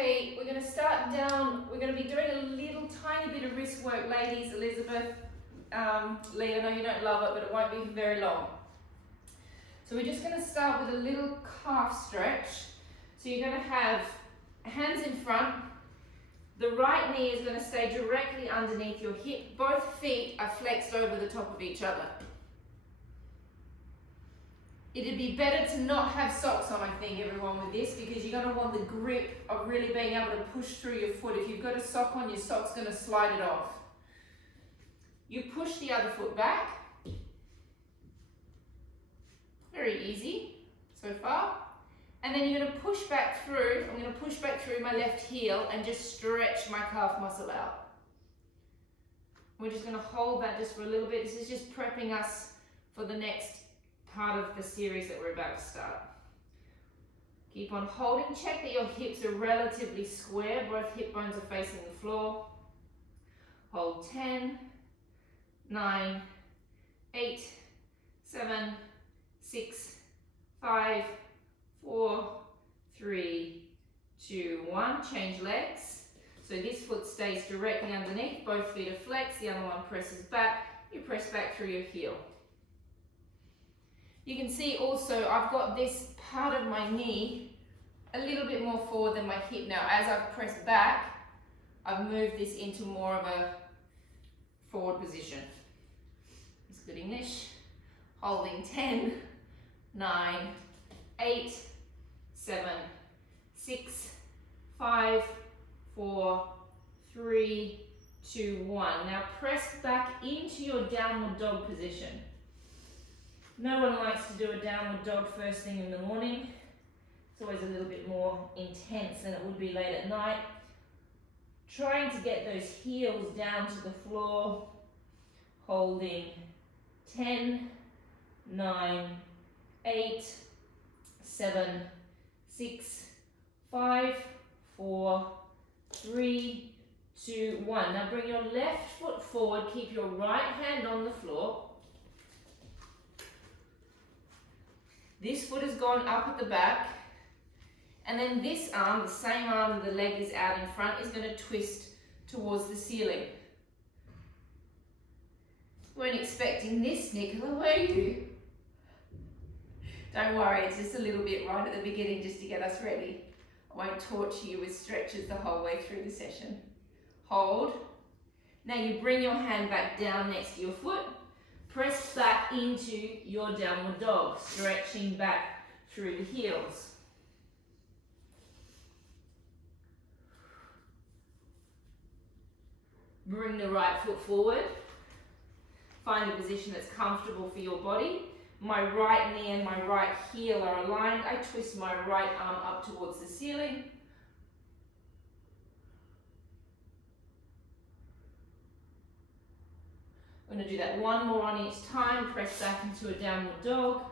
feet. We're going to start down. We're going to be doing a little tiny bit of wrist work, ladies. Elizabeth, Lee, I know you don't love it, but it won't be very long. So we're just going to start with a little calf stretch. So you're going to have hands in front. The right knee is going to stay directly underneath your hip. Both feet are flexed over the top of each other. It'd be better to not have socks on, I think, everyone, with this, because you're going to want the grip of really being able to push through your foot. If you've got a sock on, your sock's going to slide it off. You push the other foot back. Very easy so far. And then you're going to push back through. I'm going to push back through my left heel and just stretch my calf muscle out. We're just going to hold that just for a little bit. This is just prepping us for the next part of the series that we're about to start. Keep on holding. Check that your hips are relatively square. Both hip bones are facing the floor. Hold 10, 9, 8, 7, 6, 5, 4, 3, 2, 1. Change legs. So this foot stays directly underneath. Both feet are flexed. The other one presses back. You press back through your heel. You can see also I've got this part of my knee a little bit more forward than my hip now. As I've pressed back, I've moved this into more of a forward position. It's good English. Holding 10, 9, 8, 7, 6, 5, 4, 3, 2, 1. Now press back into your downward dog position. No one likes to do a downward dog first thing in the morning. It's always a little bit more intense than it would be late at night. Trying to get those heels down to the floor, holding 10, 9, 8, 7, 6, 5, 4, 3, 2, 1. Now bring your left foot forward, keep your right hand on the floor. This foot has gone up at the back, and then this arm, the same arm the leg is out in front, is going to twist towards the ceiling. Weren't expecting this, Nicola, were you? Don't worry, it's just a little bit right at the beginning just to get us ready. I won't torture you with stretches the whole way through the session. Hold. Now you bring your hand back down next to your foot. Press back into your downward dog, stretching back through the heels. Bring the right foot forward. Find a position that's comfortable for your body. My right knee and my right heel are aligned. I twist my right arm up towards the ceiling. I'm going to do that one more on each time. Press back into a downward dog.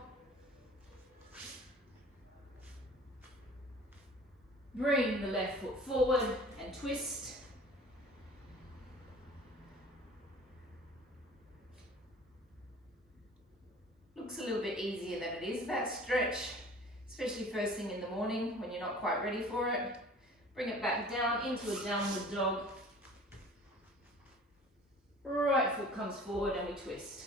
Bring the left foot forward and twist. Looks a little bit easier than it is. That stretch, especially first thing in the morning when you're not quite ready for it. Bring it back down into a downward dog. Right foot comes forward and we twist.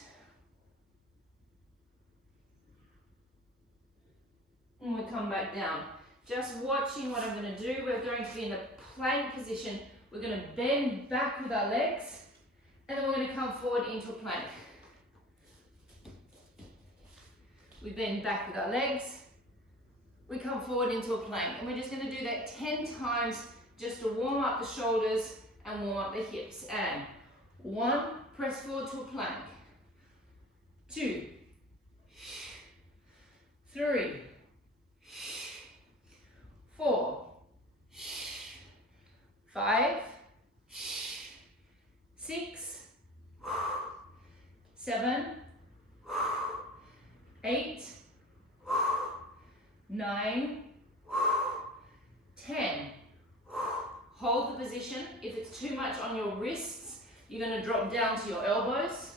And we come back down. Just watching what I'm going to do. We're going to be in a plank position. We're going to bend back with our legs, and then we're going to come forward into a plank. We bend back with our legs. We come forward into a plank. And we're just going to do that 10 times just to warm up the shoulders and warm up the hips. And 1, press forward to a plank. 2, 3, 4, 5, 6, 7, 8, 9, 10. Hold the position. If it's too much on your wrists, you're going to drop down to your elbows.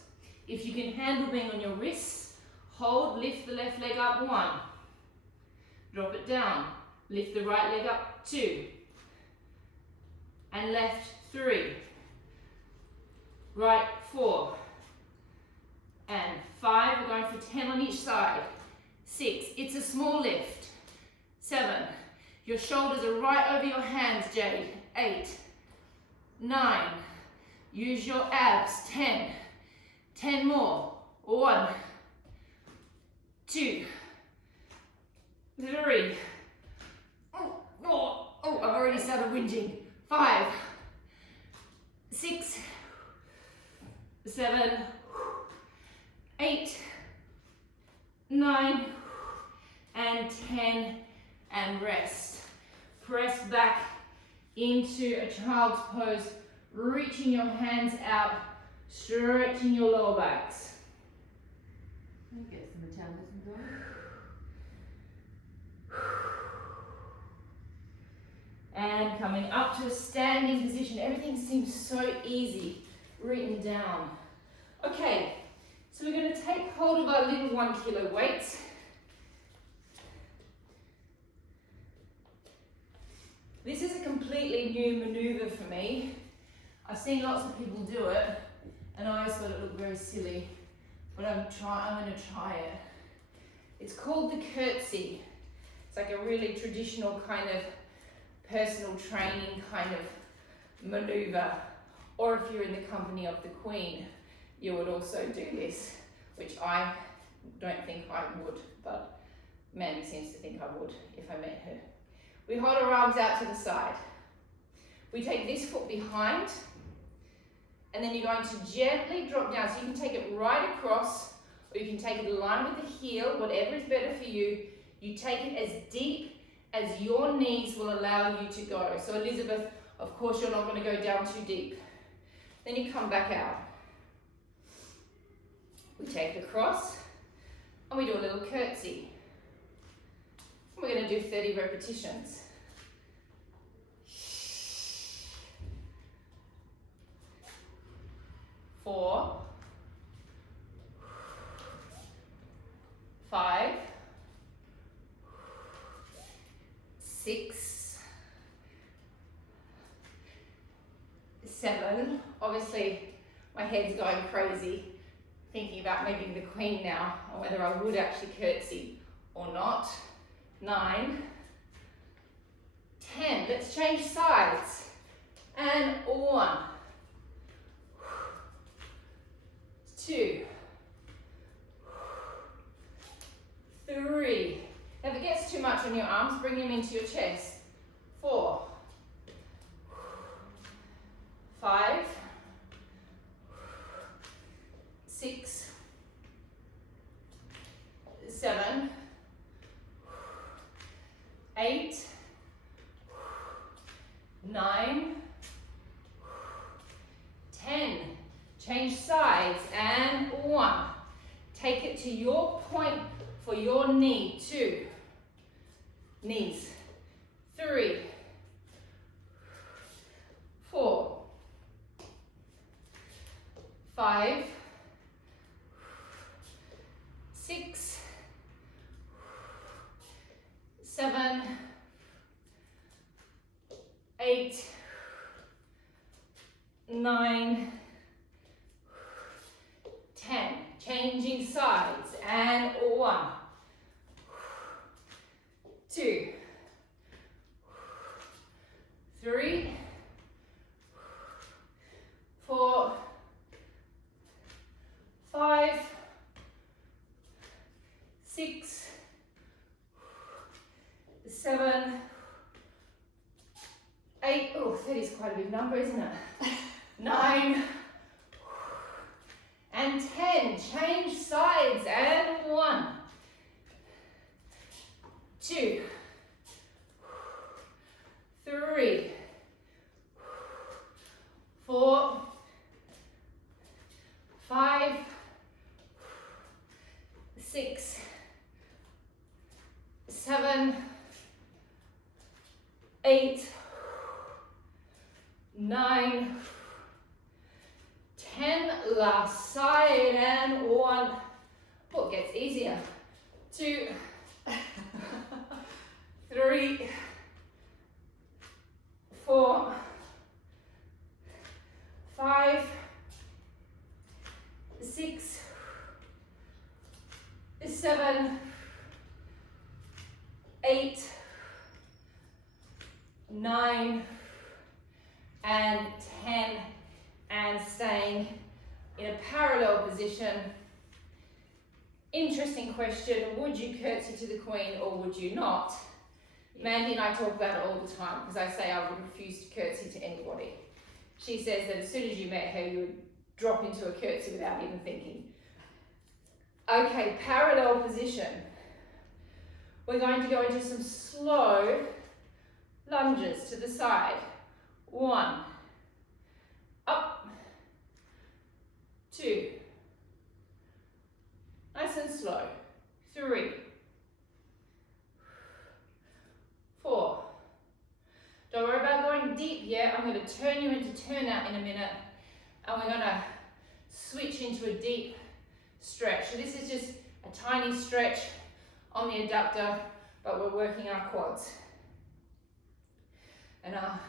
If you can handle being on your wrists, hold, lift the left leg up, 1. Drop it down. Lift the right leg up, 2. and left 3, right 4, and 5. We're going for 10 on each side. 6, it's a small lift. 7, your shoulders are right over your hands, Jade. 8, 9, use your abs. 10, 10 more. 1, 2, 3, 4, oh, I've already started whinging. 5, 6, 7, 8, 9, and 10, and rest. Press back into a child's pose, reaching your hands out, stretching your lower backs. Get some metabolism going. And coming up to a standing position. Everything seems so easy written down. Okay, so we're going to take hold of our little 1 kilo weights. This is a completely new maneuver for me. I've seen lots of people do it, and I always thought it looked very silly, but I'm going to try it. It's called the curtsy. It's like a really traditional kind of personal training kind of maneuver. Or if you're in the company of the Queen, you would also do this, which I don't think I would, but Mandy seems to think I would if I met her. We hold our arms out to the side. We take this foot behind, and then you're going to gently drop down. So you can take it right across, or you can take it in line with the heel, whatever is better for you. You take it as deep as your knees will allow you to go. So Elizabeth, of course, you're not going to go down too deep. Then you come back out. We take it across, and we do a little curtsy. We're going to do 30 repetitions. 4, 5, 6, 7. Obviously, my head's going crazy thinking about making the Queen now, or whether I would actually curtsy or not. 9, 10. Let's change sides. And 1, 2, 3. If it gets too much on your arms, bring them into your chest. 4, 5, 6, 7, 8, 9, 10. Change sides, and 1. Take it to your point for your knee. 2, knees. 3, 4, 5, 6, 7, 8, 9, 10. Changing sides, and 1, 2, 3, 4, 5, 6, 7, 8. Oh, 30 is quite a big number, isn't it? 9 and 10. Change sides, and 1, 2, 3, 4, 5, 6, 7, 8, 9, 10. Last side, and 1. Oh, it gets easier. 2, 3, 4, 5, 6, 7, 8, 9, and 10, and staying in a parallel position. Interesting question, would you curtsy to the Queen or would you not? Mandy and I talk about it all the time because I say I would refuse to curtsy to anybody. She says that as soon as you met her, you would drop into a curtsy without even thinking. Okay, parallel position. We're going to go into some slow lunges to the side. 1, up, 2, nice and slow, 3, 4. Don't worry about going deep yet. I'm going to turn you into turnout in a minute, and we're going to switch into a deep stretch. So this is just a tiny stretch on the adductor, but we're working our quads and our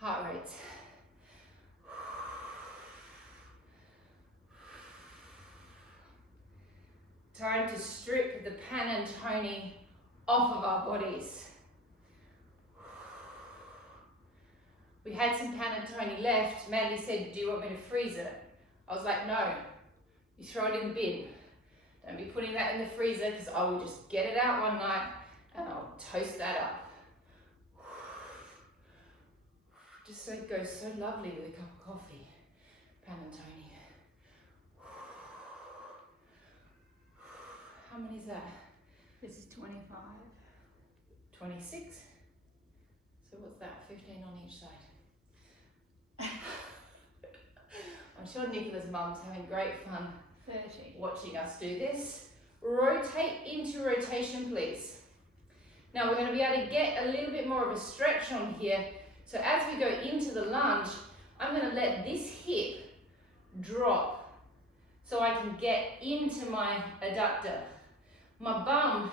heart rates. Time to strip the panettone off of our bodies. We had some panettone left. Mandy said, do you want me to freeze it? I was like, no, you throw it in the bin. Don't be putting that in the freezer because I will just get it out one night and I'll toast that up. Just so it goes so lovely with a cup of coffee. Panettone. How many is that? This is 25. 26. So what's that? 15 on each side. I'm sure Nicola's mum's having great fun 30. watching us do this. Rotate into rotation, please. Now we're going to be able to get a little bit more of a stretch on here. So as we go into the lunge, I'm going to let this hip drop so I can get into my adductor. My bum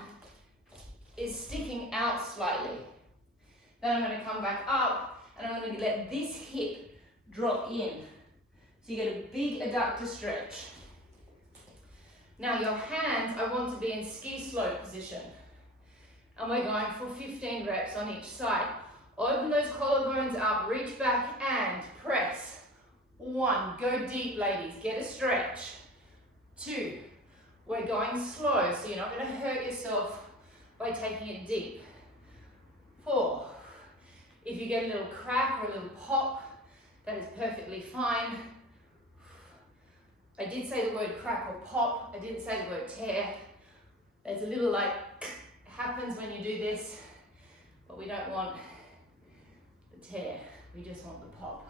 is sticking out slightly. Then I'm going to come back up and I'm going to let this hip drop in. So you get a big adductor stretch. Now your hands, I want to be in ski slope position. And we're going for 15 reps on each side. Open those collarbones up, reach back and press. 1, go deep ladies, get a stretch. 2, we're going slow, so you're not going to hurt yourself by taking it deep. 4, if you get a little crack or a little pop, that is perfectly fine. I did say the word crack or pop, I didn't say the word tear. There's a little like happens when you do this, but we don't want the tear, we just want the pop.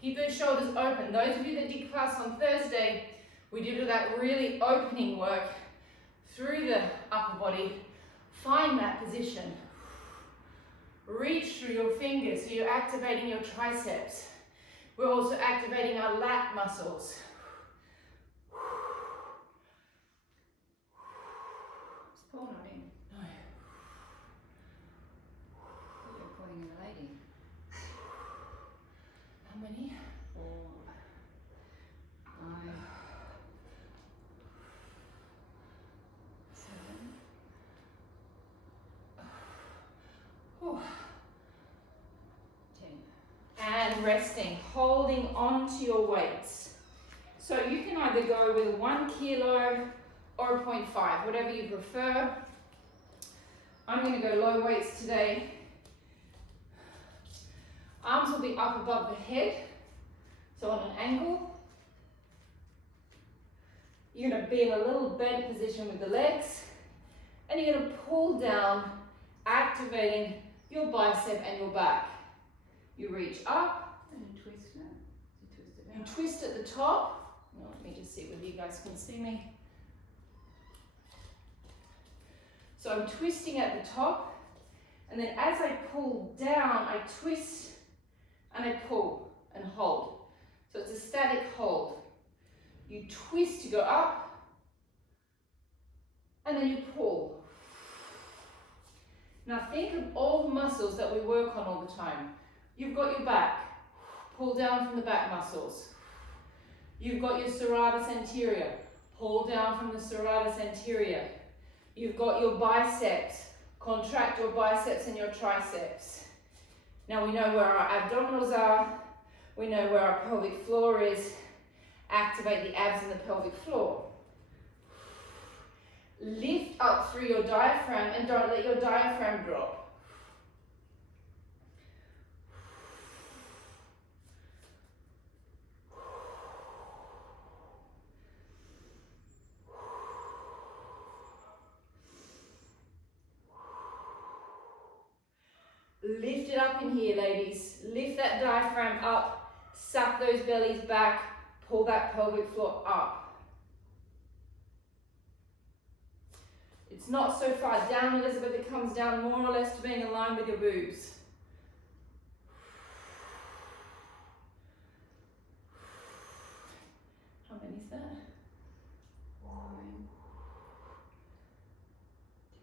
Keep those shoulders open. Those of you that did class on Thursday, we did that really opening work through the upper body. Find that position. Reach through your fingers, so you're activating your triceps. We're also activating our lat muscles. Is Paul not in? No. You're calling in a lady. How many? 4, 5, 7. Whew. 10. And resting, holding on to your weights. So you can either go with 1 kilo or 0.5, whatever you prefer. I'm going to go low weights today. Arms will be up above the head, so on an angle. You're going to be in a little bent position with the legs, and you're going to pull down, activating your bicep and your back. You reach up, And you twist it. You twist it you out. twist at the top. Well, let me just see whether you guys can see me. So I'm twisting at the top, and then as I pull down, I twist and I pull and hold. So it's a static hold. You twist to go up, and then you pull. Now think of all the muscles that we work on all the time. You've got your back, pull down from the back muscles. You've got your serratus anterior, pull down from the serratus anterior. You've got your biceps, contract your biceps and your triceps. Now we know where our abdominals are, we know where our pelvic floor is. Activate the abs and the pelvic floor. Lift up through your diaphragm and don't let your diaphragm drop. Lift it up in here, ladies. Lift that diaphragm up, suck those bellies back, pull that pelvic floor up. It's not so far down, Elizabeth, it comes down more or less to being aligned with your boobs. How many is that? 9,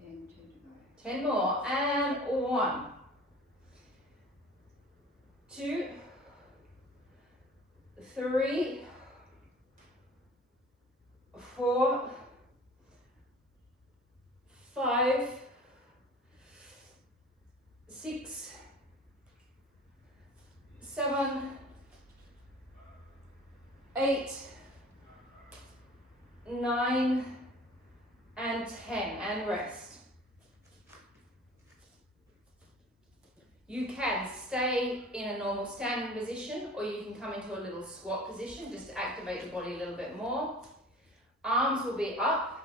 10, 2 to go. 10 more, and 1, 2, 3, 4, 5, 6, 7, 8, 9, and 10, and rest. You can stay in a normal standing position, or you can come into a little squat position just to activate the body a little bit more. Arms will be up.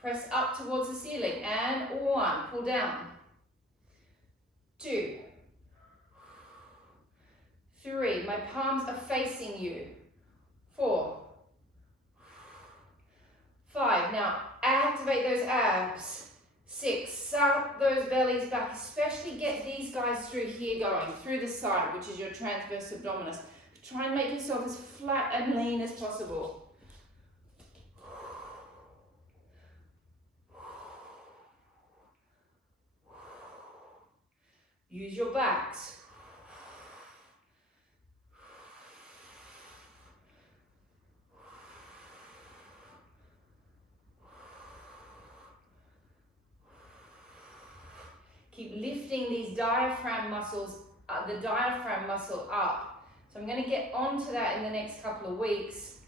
Press up towards the ceiling, and 1, pull down. 2, 3, my palms are facing you. 4, 5, now activate those abs. 6, suck those bellies back, especially get these guys through here going, through the side, which is your transverse abdominis. Try and make yourself as flat and lean as possible. Use your backs. Keep lifting these diaphragm muscles, the diaphragm muscle up. So I'm going to get onto that in the next couple of weeks.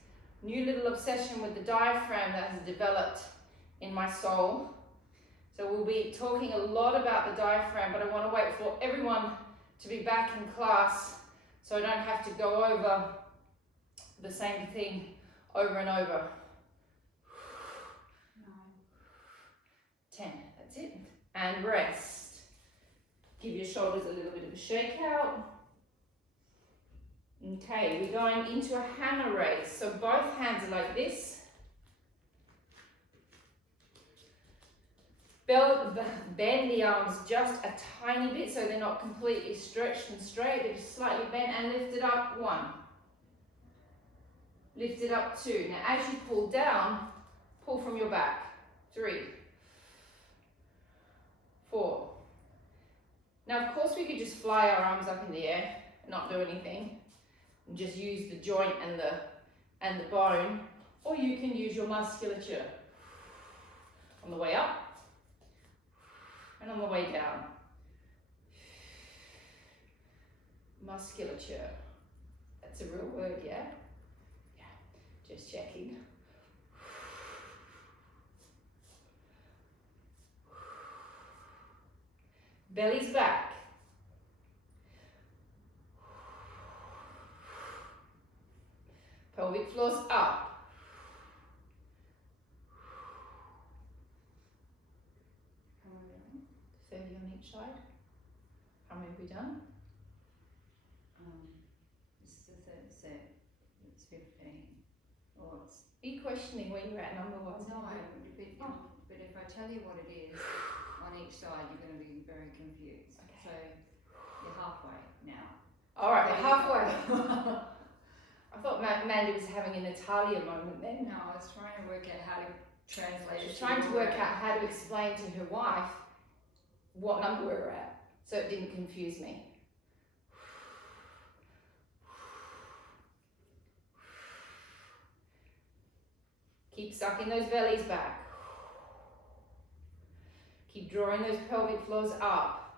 New little obsession with the diaphragm that has developed in my soul. So we'll be talking a lot about the diaphragm, but I want to wait for everyone to be back in class so I don't have to go over the same thing over and over. 9, 10, that's it. And rest. Give your shoulders a little bit of a shake out. Okay, we're going into a hammer raise. So both hands are like this. Bend the arms just a tiny bit so they're not completely stretched and straight, they're just slightly bent, and lift it up. 1. Lift it up. 2. Now as you pull down, pull from your back. 3, 4. Now of course we could just fly our arms up in the air and not do anything, and just use the joint and the bone, or you can use your musculature on the way up and on the way down. Musculature. That's a real word, yeah? Yeah, just checking. Belly's back. Pelvic floor's up. how are we doing? 30 on each side. How many have we done? This is the third set. It's 15. Or it's Are you questioning where you're at number-wise? no, but if I tell you what it is on each side, you're going to be very confused. Okay. So you're halfway now. All right, we're halfway. I thought Mandy was having a Natalia moment then. No, I was trying to work out how to translate. She's it trying to your work way. out how to explain to her wife what number we're at, so it didn't confuse me. Keep sucking those bellies back. Keep drawing those pelvic floors up.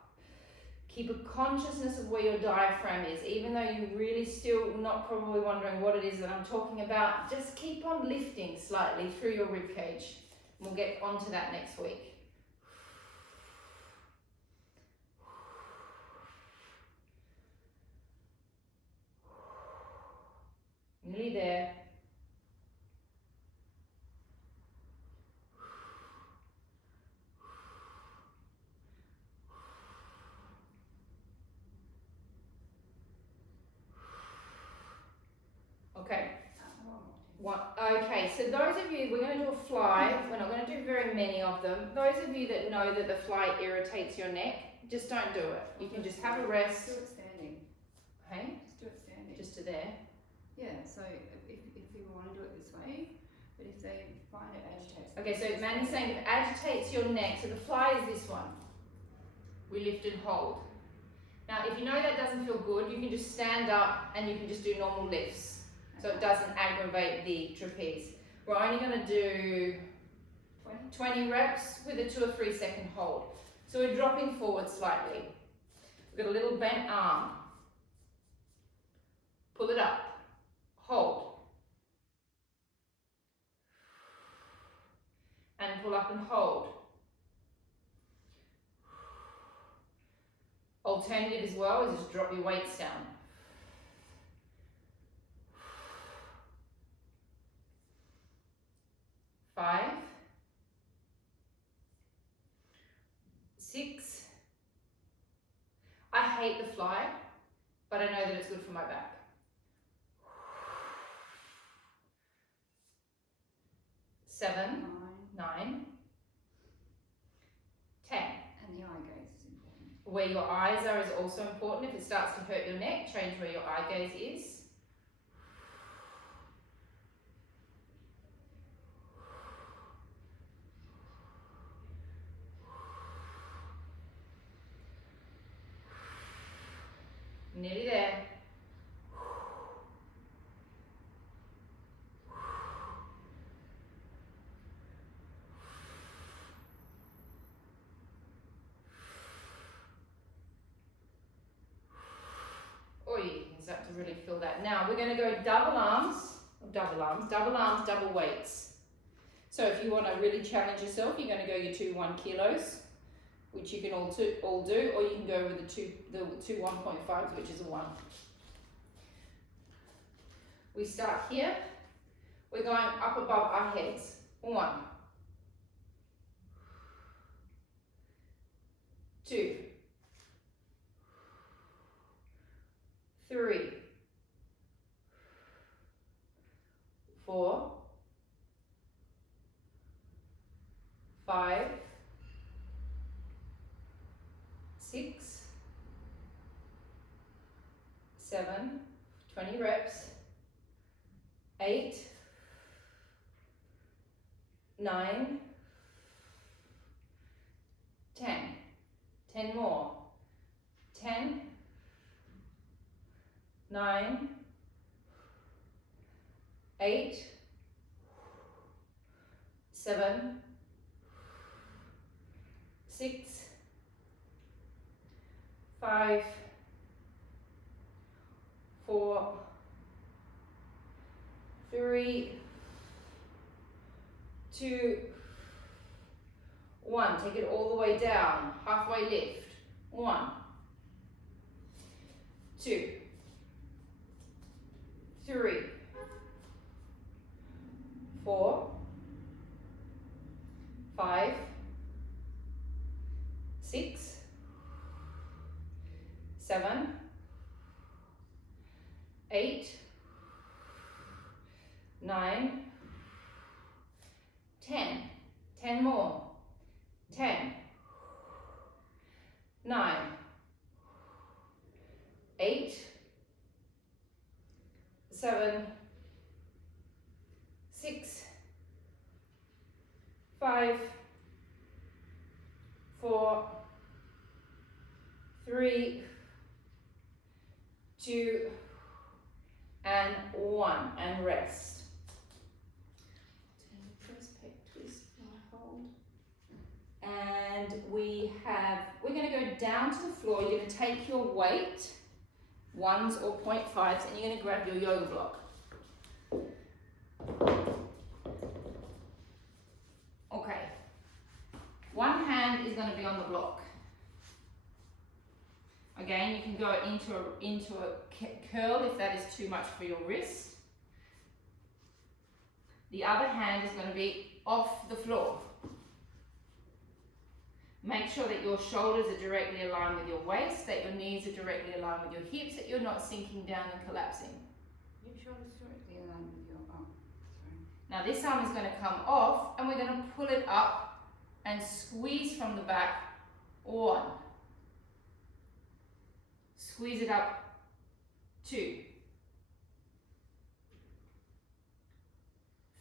Keep a consciousness of where your diaphragm is, even though you're really still not probably wondering what it is that I'm talking about. Just keep on lifting slightly through your rib cage. We'll get onto that next week. Nearly there. Okay. Okay, so those of you, we're going to do a fly. We're not going to do very many of them. Those of you that know that the fly irritates your neck, just don't do it. You can just have a rest. Just do it standing. Hey? Just do it standing. Just to there. Yeah, so if people want to do it this way, but if they find it agitates. Okay, so Mandy's saying if it agitates your neck, so the fly is this one. We lift and hold. Now, if you know that doesn't feel good, you can just stand up and you can just do normal lifts. So it doesn't aggravate the trapeze. We're only going to do 20 reps with a 2 or 3 second hold. So we're dropping forward slightly. We've got a little bent arm. Pull it up. Hold. And pull up and hold. Alternative as well is just drop your weights down. 5, 6. I hate the fly, but I know that it's good for my back. 7, 9, 10. And the eye gaze is important. Where your eyes are is also important. If it starts to hurt your neck, change where your eye gaze is. Nearly there. Oh, you can start to really feel that. Now we're going to go double arms, double weights. So if you want to really challenge yourself, you're going to go your 2 1 kilos. Which you can all do, or you can go with the two 1.5s, which is a 1. We start here. We're going up above our heads. 1, 2, 3, 4, 5, 6, 7, 20 reps, 8, 9, 10, 10 more, 10, 9, 8, 7, 6, 5, 4, 3, 2, 1. Take it all the way down. Halfway lift. 1, 2, 3, 4, 5, 6, 7, 8, 9, 10. 10 more. 10, 9, 8, 7, 6, 5, 4, 3, 2, and 1, and rest. And we're going to go down to the floor. You're going to take your weight, 1s or 0.5s, and you're going to grab your yoga block. Okay. One hand is going to be on the block. Again, you can go into a curl if that is too much for your wrist. The other hand is going to be off the floor. Make sure that your shoulders are directly aligned with your waist, that your knees are directly aligned with your hips, that you're not sinking down and collapsing. Your shoulders directly aligned with your arm. Sorry. Now this arm is going to come off and we're going to pull it up and squeeze from the back. 1. Squeeze it up. 2.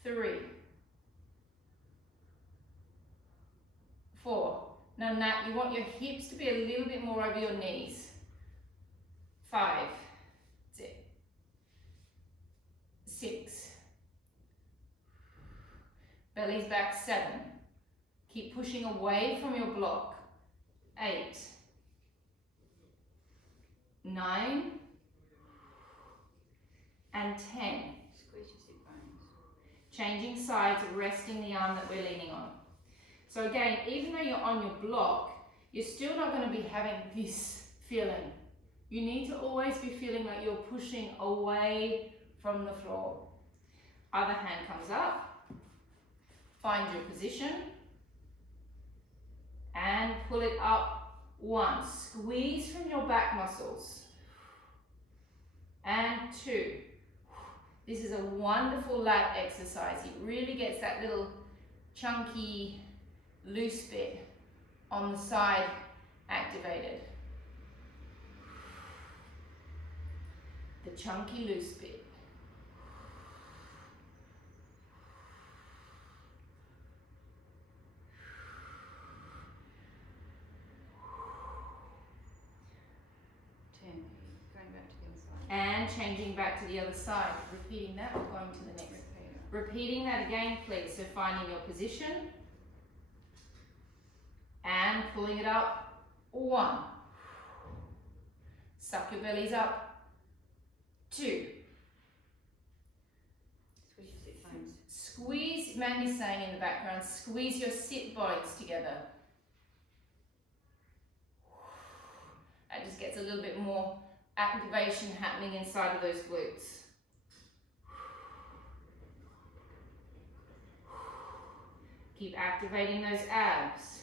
3. 4. Now Nat, you want your hips to be a little bit more over your knees. 5. 6. Belly's back. 7. Keep pushing away from your block. 8. 9. And 10. Squeeze your sit bones. Changing sides, resting the arm that we're leaning on. So again, even though you're on your block, you're still not going to be having this feeling. You need to always be feeling like you're pushing away from the floor. Other hand comes up, find your position, and pull it up. 1, squeeze from your back muscles, and 2. This is a wonderful lat exercise. It really gets that little chunky loose bit on the side activated. The chunky loose bit. Going back to the other side. And changing back to the other side. Repeating that, we're going to the next. Repeating that again, please. So finding your position. And pulling it up. 1. Suck your bellies up. 2. Squeeze your sit bones. Squeeze, Mandy's saying in the background, squeeze your sit bones together. That just gets a little bit more activation happening inside of those glutes. Keep activating those abs.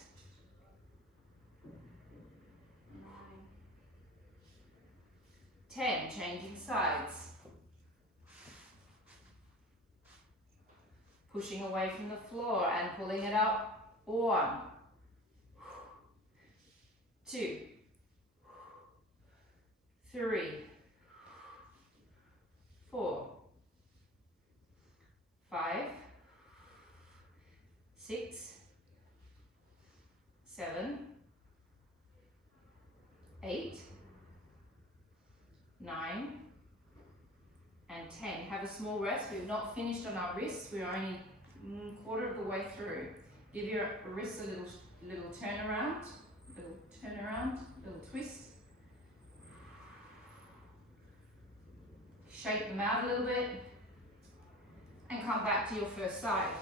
10, changing sides. Pushing away from the floor and pulling it up. 1, 2, 3, 4, 5, 6, 7, 8, 9, and 10. Have a small rest. We've not finished on our wrists. We're only quarter of the way through. Give your wrists a little turnaround, little twist. Shake them out a little bit and come back to your first side.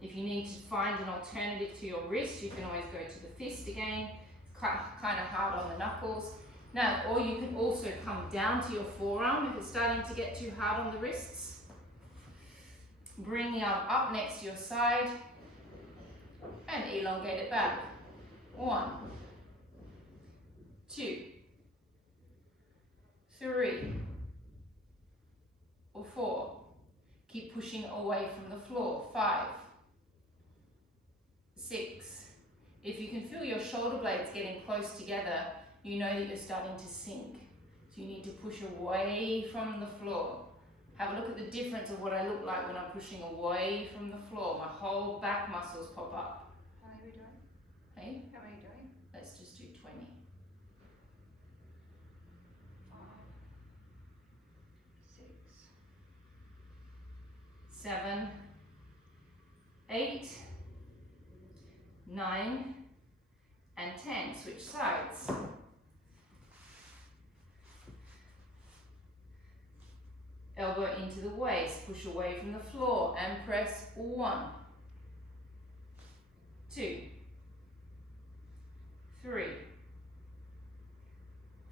If you need to find an alternative to your wrist, you can always go to the fist again. It's kind of hard on the knuckles. Now, or you can also come down to your forearm if it's starting to get too hard on the wrists. Bring the arm up next to your side and elongate it back. 1, 2, 3, or 4. Keep pushing away from the floor. 5, 6. If you can feel your shoulder blades getting close together, you know that you're starting to sink. So you need to push away from the floor. Have a look at the difference of what I look like when I'm pushing away from the floor. My whole back muscles pop up. How many are we doing? Hey? How many are we doing? Let's just do 20. 5, 6, 7, 9, and 10. Switch sides. Elbow into the waist, push away from the floor and press 1, 2, 3,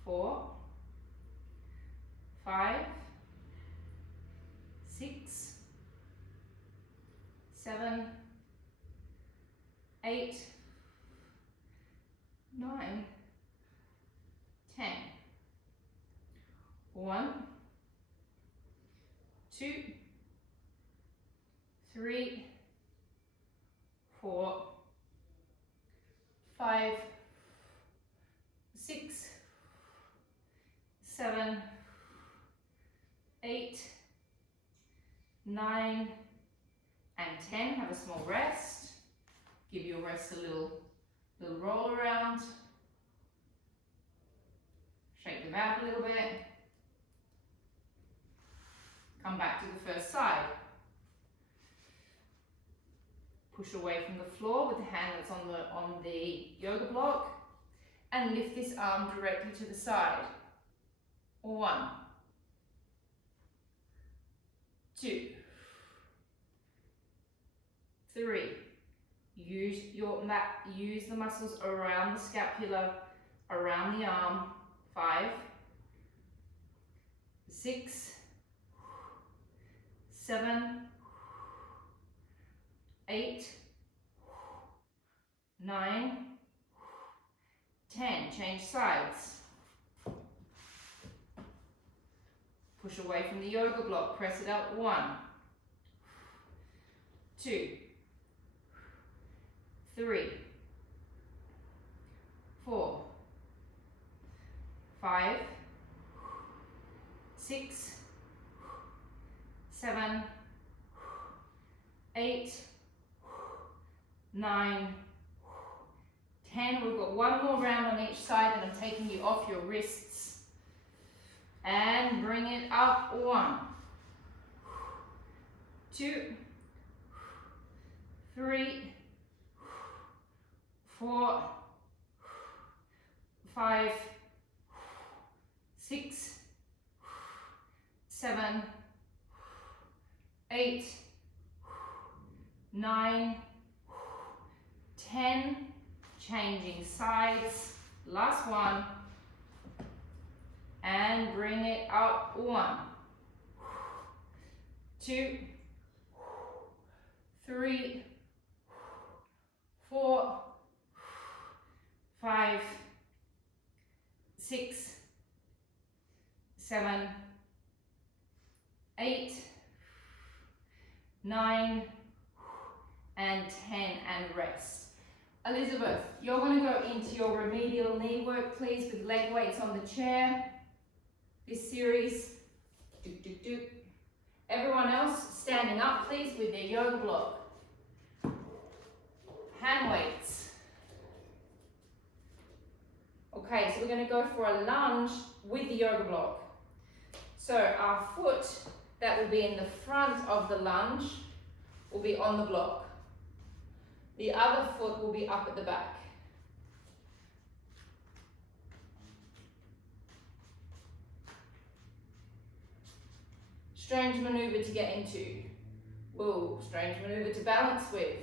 4, 5, 6, 7, 8, 9, 10. 1, 2, 3, 4, 5, 6, 7, 8, 9, and 10. Have a small rest. Give your wrist a little roll around. Shake them out a little bit. Come back to the first side. Push away from the floor with the hand that's on the yoga block and lift this arm directly to the side. 1, 2, 3. Use the muscles around the scapula, around the arm. 5, 6, 7, 8, 9, 10. Change sides. Push away from the yoga block. Press it up. 1, 2, 3, 4, 5, 6, 7, 8, 9, 10. We've got one more round on each side, and I'm taking you off your wrists. And bring it up. 1, 2, 3, 4, 5, 6, 7, 8, 9, 10. Changing sides. Last one. And bring it up. 1, 2, 3, 4, 5, 6, 7, 8, 9, and 10, and rest. Elizabeth, you're going to go into your remedial knee work, please, with leg weights on the chair. This series. Everyone else standing up, please, with their yoga block. Hand weights. Okay, so we're going to go for a lunge with the yoga block. So our foot that will be in the front of the lunge will be on the block. The other foot will be up at the back. Strange maneuver to get into. Whoa, strange maneuver to balance with.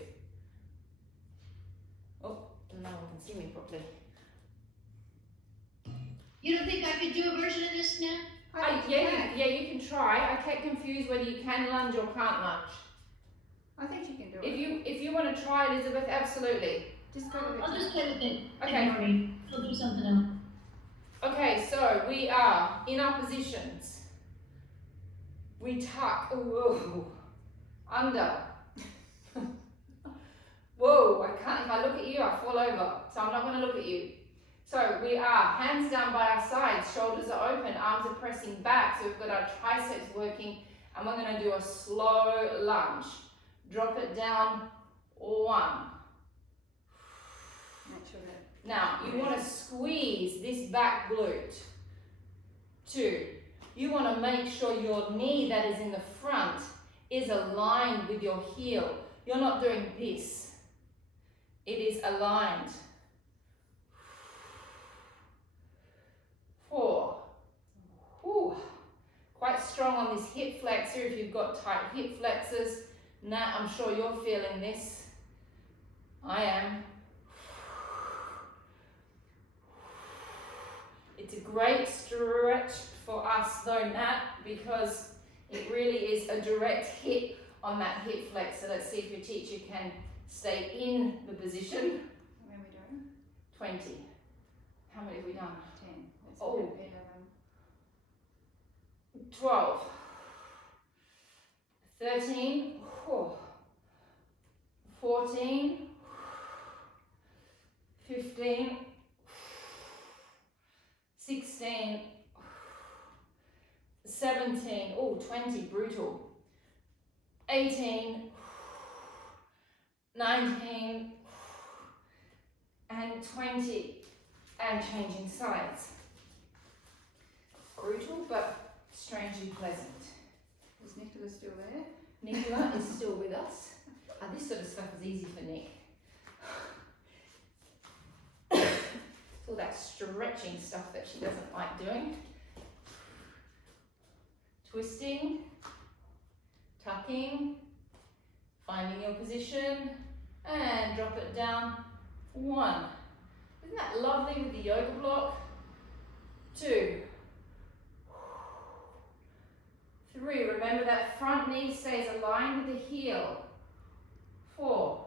Oh, no one can see me properly. You don't think I could do a version of this now? Yeah, you can try. I get confused whether you can lunge or can't lunge. I think you can do it. If you want to try, Elizabeth, absolutely. Just go with it. I'll just play with it. Okay. Don't worry. We'll do something else. Okay, so we are in our positions. We tuck, whoa, under. Whoa, I can't, if I look at you, I fall over. So I'm not going to look at you. So we are hands down by our sides, shoulders are open, arms are pressing back. So we've got our triceps working, and we're going to do a slow lunge. Drop it down. 1. Now, you want to squeeze this back glute. 2. You want to make sure your knee that is in the front is aligned with your heel. You're not doing this. it is aligned. 4. Ooh. Quite strong on this hip flexor if you've got tight hip flexors. Now I'm sure you're feeling this. I am. It's a great stretch for us though, Nat, because it really is a direct hit on that hip flexor. Let's see if your teacher can stay in the position. How many are we doing? 20. How many have we done? 10. Let's Oh. do 11. 12. 13. 14. 15. 16. 17. Oh, 20. Brutal. 18. 19. And 20. And changing sides. Brutal, but strangely pleasant. Is Nicola still there? Nicola is still with us. This sort of stuff is easy for Nick. It's all that stretching stuff that she doesn't like doing. Twisting, tucking, finding your position, and drop it down. 1. Isn't that lovely with the yoga block? 2. 3. Remember that front knee stays aligned with the heel. 4.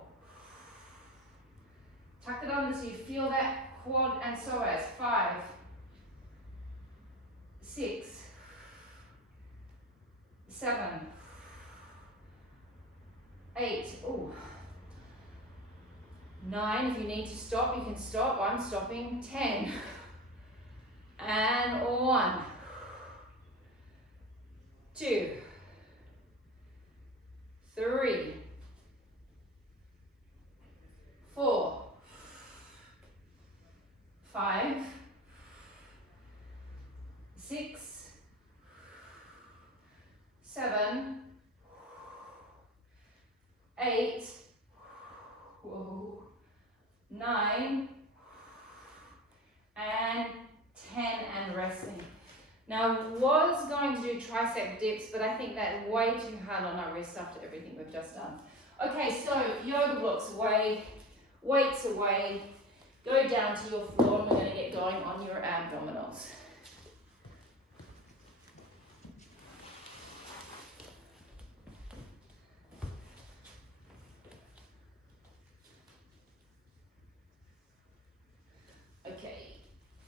Tuck it under so you feel that quad and psoas. 5. 6. 7. 8. Ooh. 9. If you need to stop, you can stop. I'm stopping. 10. And 1. 2. 3. 4. 5. 6. 7. 8. Whoa. 9. And 10, and resting. Now, I was going to do tricep dips, but I think that's way too hard on our wrist after everything we've just done. Okay, so yoga blocks away, weights away, go down to your floor, and we're going to get going on your abdominals. Okay,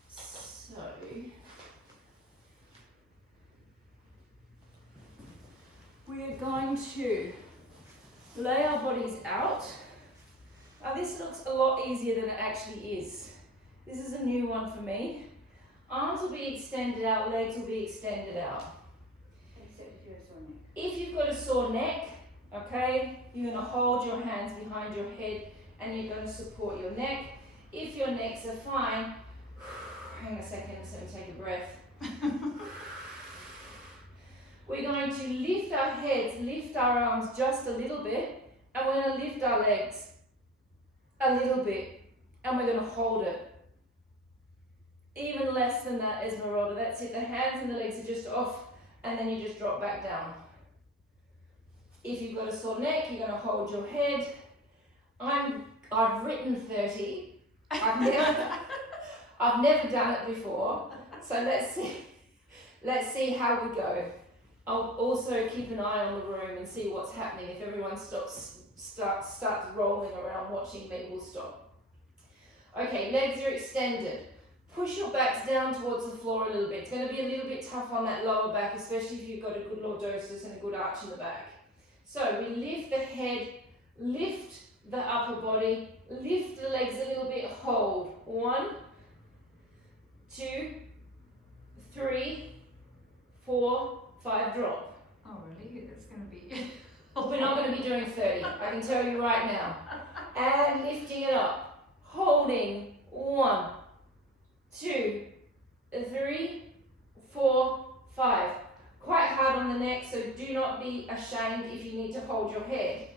so we're going to lay our bodies out. Now this looks a lot easier than it actually is. This is a new one for me. Arms will be extended out, legs will be extended out. Except if you're a sore neck. If you've got a sore neck, okay, you're going to hold your hands behind your head and you're going to support your neck. If your necks are fine, hang on a second, so let me take a breath. We're going to lift our heads, lift our arms just a little bit, and we're going to lift our legs a little bit, and we're going to hold it. Even less than that, Esmeralda. That's it. The hands and the legs are just off, and then you just drop back down. If you've got a sore neck, you're going to hold your head. I've written 30. I've never done it before, so let's see how we go. I'll also keep an eye on the room and see what's happening. If everyone starts rolling around watching me, we'll stop. Okay, legs are extended. Push your backs down towards the floor a little bit. It's going to be a little bit tough on that lower back, especially if you've got a good lordosis and a good arch in the back. So we lift the head, lift the upper body, lift the legs a little bit, hold. 1, 2, 3, 4, 5, drop. Oh really? That's going to be... We're not going to be doing 30, I can tell you right now. And lifting it up, holding. 1, 2, 3, 4, 5. Quite hard on the neck, so do not be ashamed if you need to hold your head.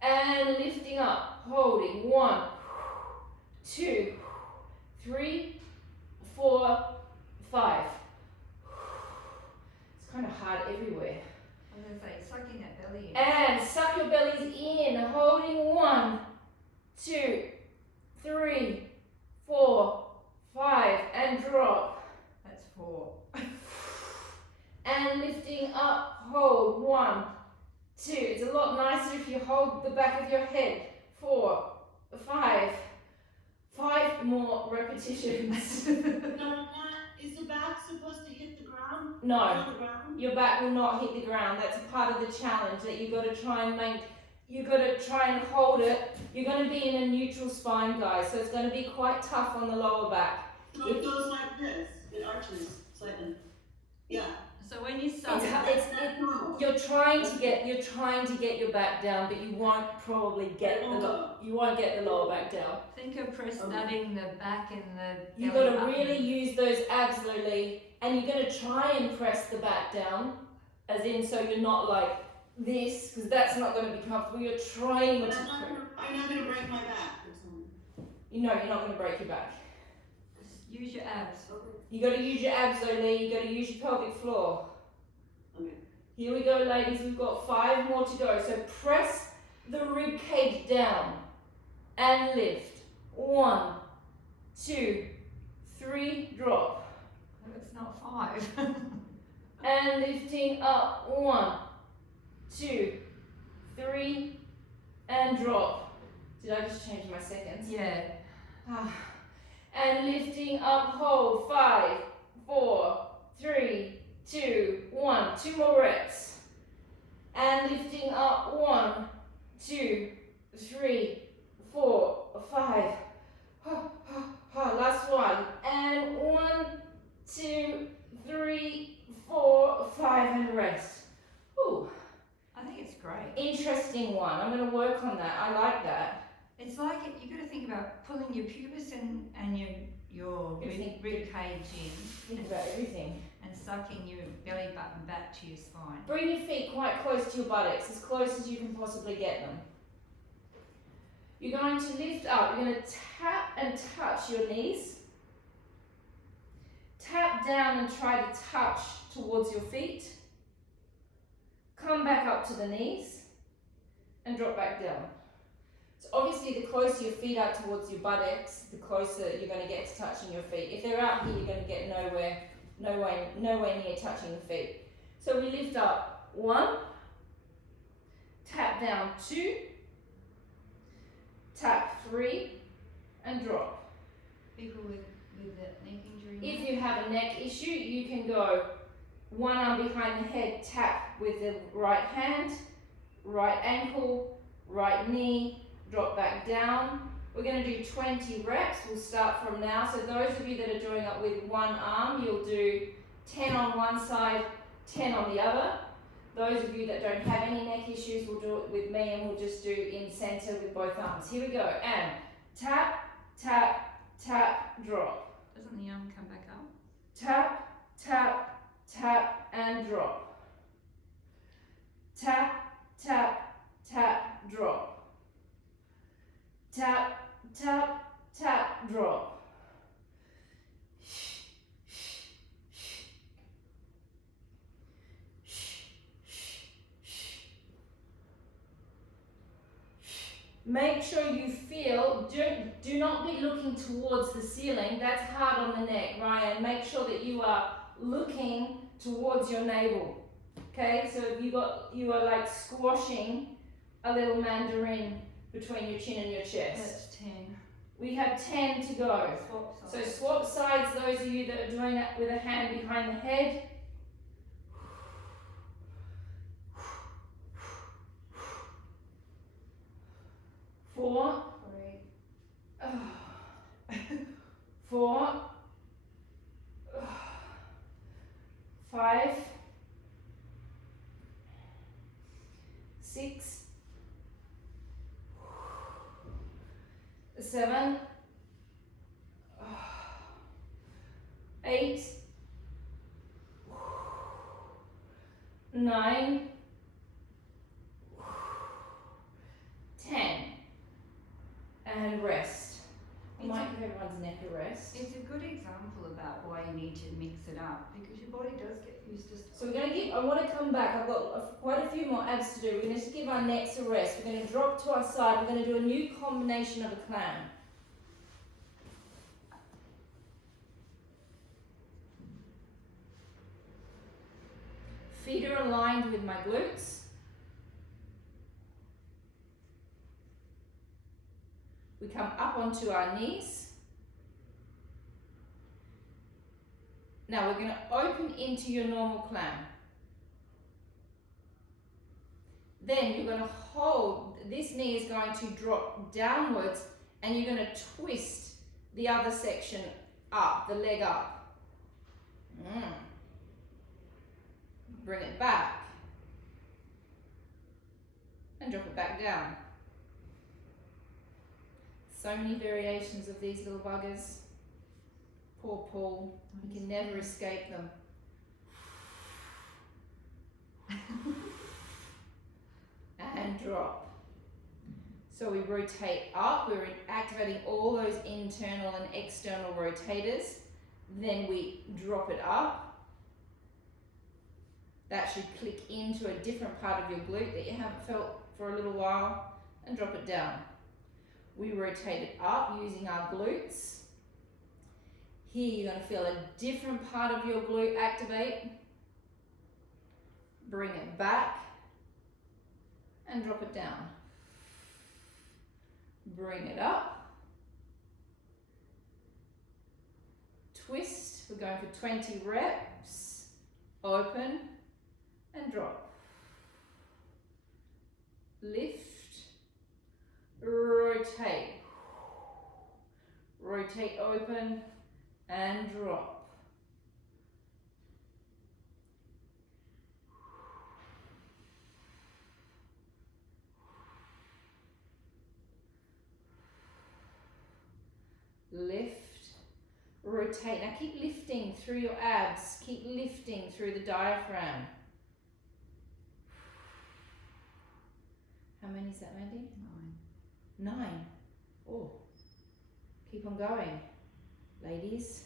And lifting up, holding. 1, 3, 4, 5. It's kind of hard everywhere. I was going to say, sucking that belly in. And suck your bellies in, holding 1, 2, 3, 4, 5, and drop. That's 4. And lifting up, hold 1, 2. It's a lot nicer if you hold the back of your head. 4, 5. 5 more repetitions. No, is the back supposed to hit the ground? No, On the ground? your back will not hit the ground. That's a part of the challenge that you've got to try and you've got to try and hold it. You're going to be in a neutral spine, guys, so it's going to be quite tough on the lower back. So it goes like this, it arches slightly. Yeah. So when you suck, You're trying to get your back down, but you won't probably get the lower back down. think of press nutting the back and the You've got to really use those abs, Lee, and you're going to try and press the back down, as in so you're not like this, because that's not going to be comfortable. You're trying to. I'm not going to break my back. You know, you're not going to break your back. Use your abs. You got to use your abs, Lee. You got to use your pelvic floor. Okay. Here we go, ladies. We've got 5 more to go. So press the rib cage down and lift. 1, 2, 3, drop. No, it's not 5. And lifting up. 1, 2, 3, and drop. Did I just change my seconds? Yeah. And lifting up, hold. 5, 4, 3, 2, 1. 2 more reps. And lifting up. 1, 2, 3, 4, 5. Last one. And 1, 2, 3, 4, 5, and rest. Ooh, I think it's great. interesting one. I'm going to work on that. I like that. It's like you got to think about pulling your pubis and your rib cage in Think about everything. and sucking your belly button back to your spine. Bring your feet quite close to your buttocks, as close as you can possibly get them. You're going to lift up. You're going to tap and touch your knees. Tap down and try to touch towards your feet. Come back up to the knees and drop back down. So obviously the closer your feet are towards your buttocks, the closer you're going to get to touching your feet. If they're out here, you're going to get nowhere near touching the feet. So we lift up 1, tap down 2, tap 3, and drop. People with the neck injury. If you have a neck issue, you can go 1 arm behind the head, tap with the right hand, right ankle, right knee, drop back down. We're going to do 20 reps. We'll start from now. So those of you that are doing it with 1 arm, you'll do 10 on one side, 10 on the other. Those of you that don't have any neck issues will do it with me, and we'll just do in center with both arms. Here we go. And tap, tap, tap, drop. Doesn't the arm come back up? Tap, tap, tap, and drop. Tap, tap, tap, drop. Tap, tap, tap, drop. Make sure you feel, do not be looking towards the ceiling. That's hard on the neck, Ryan. Make sure that you are looking towards your navel. Okay, so you are like squashing a little mandarin between your chin and your chest. That's 10. We have 10 to go. Swap So sides. swap sides, those of you that are doing it with a hand behind the head. Four. 4. 5. 6. 7. 8. 9. 10. And rest. I might give everyone's neck a rest. It's a good example about why you need to mix it up, because your body does get used to stuff. So we're going to give, I want to come back, I've got quite a few more abs to do. We're going to give our necks a rest. We're going to drop to our side. We're going to do a new combination of a clam. Feet are aligned with my glutes. We come up onto our knees. Now we're going to open into your normal clam. Then you're going to hold, this knee is going to drop downwards and you're going to twist the other section up, the leg up. Bring it back. And drop it back down. So many variations of these little buggers. Poor Paul, he can never escape them. And drop. So we rotate up, we're activating all those internal and external rotators. Then we drop it up. That should click into a different part of your glute that you haven't felt for a little while, and drop it down. We rotate it up using our glutes. Here you're going to feel a different part of your glute activate. Bring it back and drop it down. Bring it up. Twist. We're going for 20 reps. Open and drop. Lift. Rotate. Rotate, open and drop. Lift, rotate. Now keep lifting through your abs, keep lifting through the diaphragm. How many is that, Mandy? 9. 9. Oh, keep on going, ladies.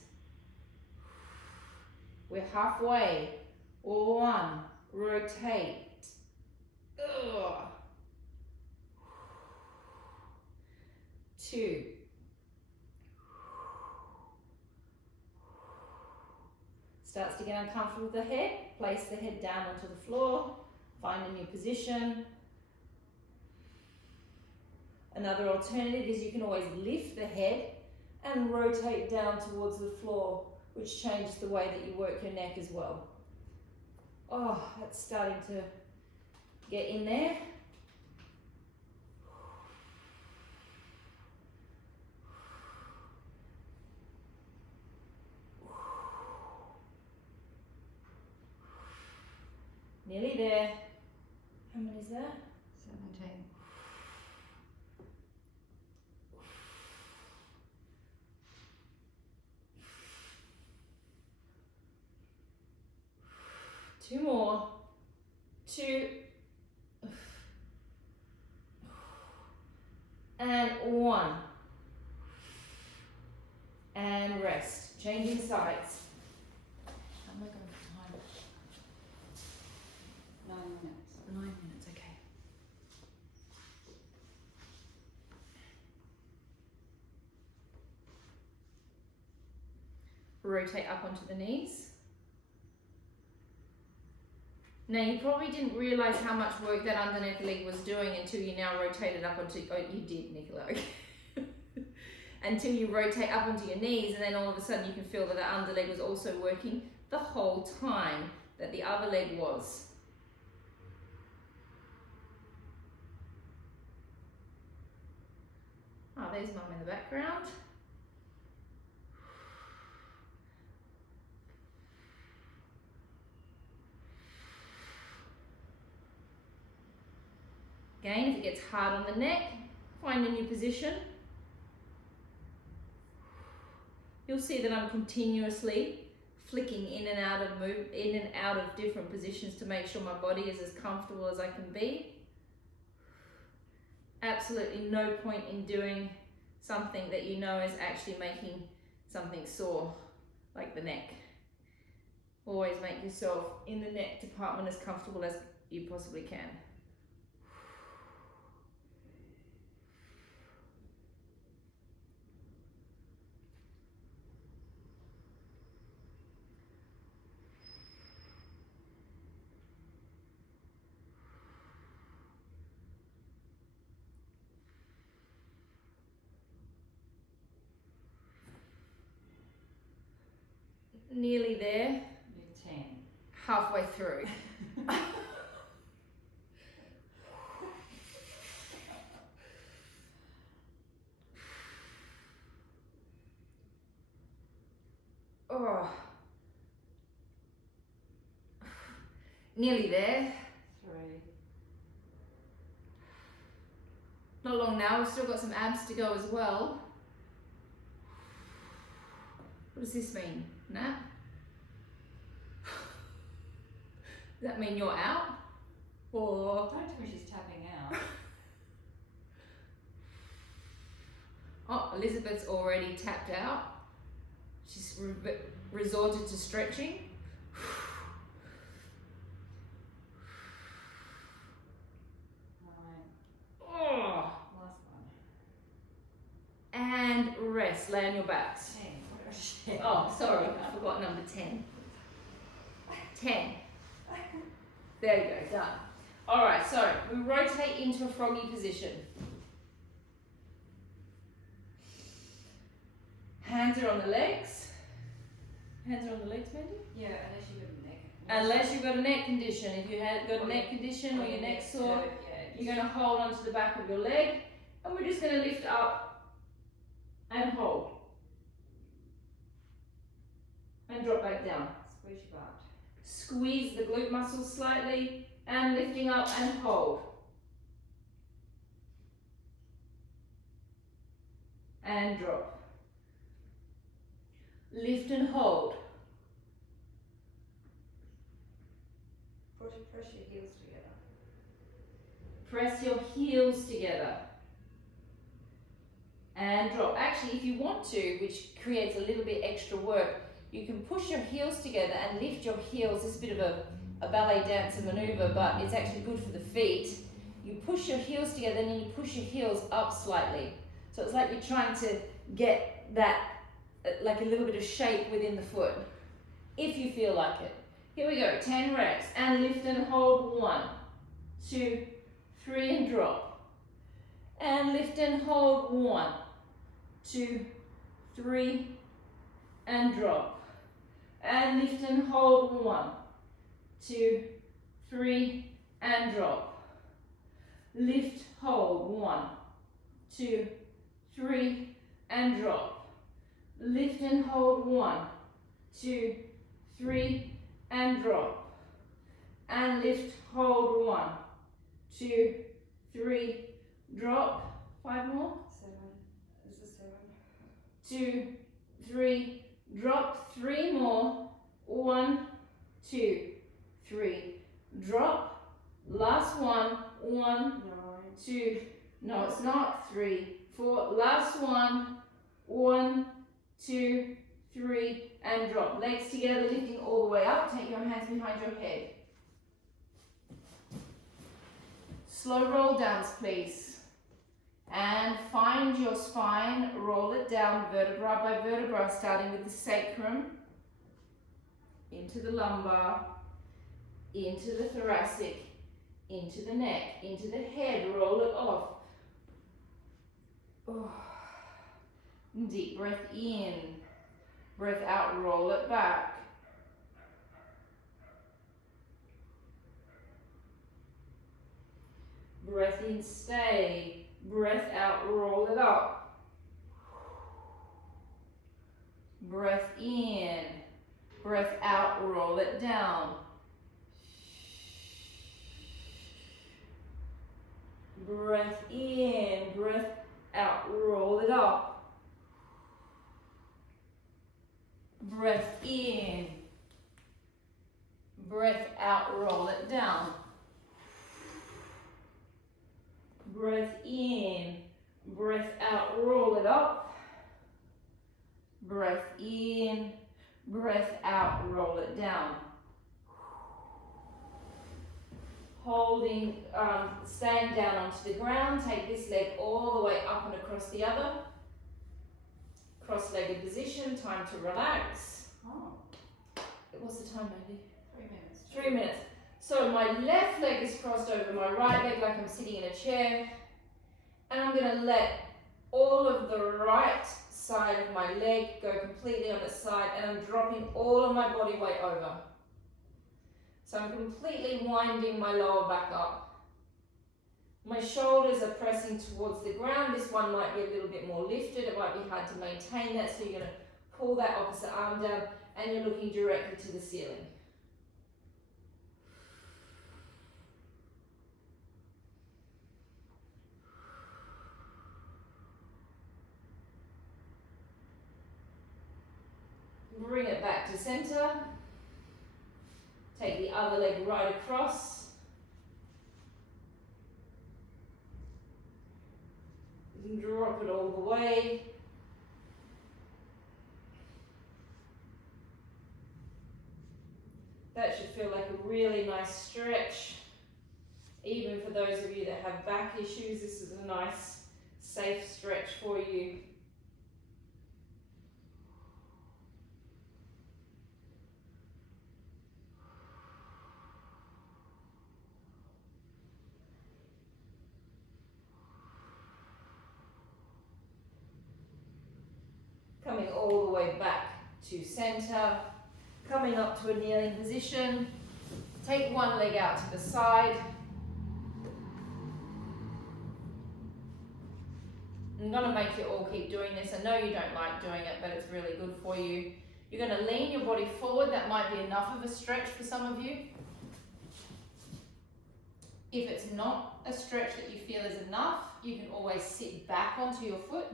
We're halfway. 1, rotate. 2. Starts to get uncomfortable with the head. Place the head down onto the floor. Find a new position. Another alternative is you can always lift the head and rotate down towards the floor, which changes the way that you work your neck as well. Oh, that's starting to get in there. Nearly there. How many is that? 17. Two more. 2. And 1. And rest. Changing sides. How am I going for time? 9 minutes. 9 minutes, okay. Rotate up onto the knees. Now you probably didn't realise how much work that underneath leg was doing until you now rotated up onto, oh you did Nicola, until you rotate up onto your knees, and then all of a sudden you can feel that the under leg was also working the whole time that the other leg was. Oh, there's Mum in the background. Again, if it gets hard on the neck, find a new position. You'll see that I'm continuously flicking in and out of different positions to make sure my body is as comfortable as I can be. Absolutely no point in doing something that you know is actually making something sore, like the neck. Always make yourself in the neck department as comfortable as you possibly can. Nearly there. You're 10. Halfway through. Oh. Nearly there. 3. Not long now, we've still got some abs to go as well. What does this mean, Nat? Does that mean you're out? Or... Don't tell me she's tapping out. Oh, Elizabeth's already tapped out. She's resorted to stretching. Oh. Last one. And rest, lay on your backs. 10. What did I say? Oh, sorry, I forgot number 10. 10. There you go, done. All right, so we rotate into a froggy position. Hands are on the legs. Hands are on the legs, maybe? Yeah, unless you've got a neck. Unless you've got a neck condition. If you have got a neck condition or your neck's sore, you're going to hold onto the back of your leg, and we're just going to lift up and hold. And drop back down. Squeeze your butt. Squeeze the glute muscles slightly, and lifting up and hold. And drop. Lift and hold. Press your heels together. Press your heels together. And drop. Actually, if you want to, which creates a little bit extra work, you can push your heels together and lift your heels. It's a bit of a ballet dancer maneuver, but it's actually good for the feet. You push your heels together and then you push your heels up slightly. So it's like you're trying to get that, like a little bit of shape within the foot, if you feel like it. Here we go, 10 reps, and lift and hold, 1, 2, 3, and drop. And lift and hold, 1, 2, 3, and drop. And lift and hold, 1, 2, 3, and drop. Lift, hold, 1, 2, 3, and drop. Lift and hold, 1, 2, 3, and drop. And lift, hold, 1, 2, 3, drop. 5 more. 7. This is 7. 2, 3, drop. 3 more. 1, 2, 3, drop. Last one. 1, 9. 2, no it's not, 3, 4, last one. 1, 2, 3, and drop. Legs together, lifting all the way up. Take your hands behind your head. Slow roll downs, please. And find your spine, roll it down vertebra by vertebra, starting with the sacrum, into the lumbar, into the thoracic, into the neck, into the head, roll it off. Oh. Deep breath in, breath out, roll it back. Breath in, stay. Breath out, roll it up. Breath in, breath out, roll it down. Breath in, breath out, roll it up. Breath in, breath out, roll it down. Breath in, Breath out, roll it up. Breath in, breath out, roll it down. Holding, staying down onto the ground, take this leg all the way up and across the other. Cross-legged position, time to relax. Oh, What's the time, baby? 3 minutes. 3 minutes. So my left leg is crossed over my right leg like I'm sitting in a chair. And I'm going to let all of the right side of my leg go completely on its side, and I'm dropping all of my body weight over. So I'm completely winding my lower back up. My shoulders are pressing towards the ground. This one might be a little bit more lifted. It might be hard to maintain that, so you're going to pull that opposite arm down and you're looking directly to the ceiling. Bring it back to center. Take the other leg right across. Drop it all the way. That should feel like a really nice stretch. Even for those of you that have back issues, this is a nice, safe stretch for you. Coming all the way back to center, coming up to a kneeling position. Take one leg out to the side. I'm going to make you all keep doing this. I know you don't like doing it, but it's really good for you. You're going to lean your body forward. That might be enough of a stretch for some of you. If it's not a stretch that you feel is enough, you can always sit back onto your foot.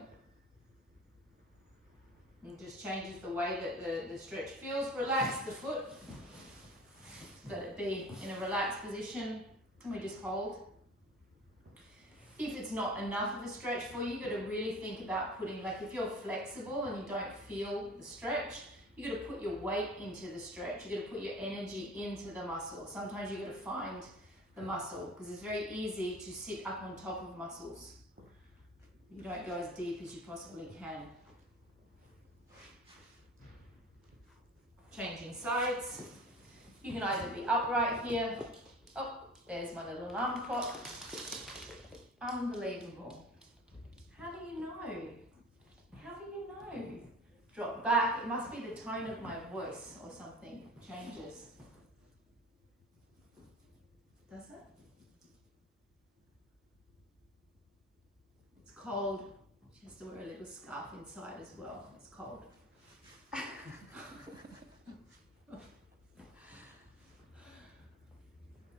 It just changes the way that the stretch feels. Relax the foot. Let it be in a relaxed position. And we just hold. If it's not enough of a stretch for you, you've got to really think about putting, like if you're flexible and you don't feel the stretch, you've got to put your weight into the stretch. You've got to put your energy into the muscle. Sometimes you've got to find the muscle, because it's very easy to sit up on top of muscles. You don't go as deep as you possibly can. Changing sides. You can either be upright here. Oh, there's my little alarm clock. Unbelievable. How do you know? How do you know? Drop back. It must be the tone of my voice or something changes. Does it? It's cold. She has to wear a little scarf inside as well. It's cold.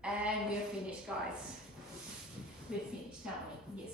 And we're finished, guys. We're finished, aren't we? Yes,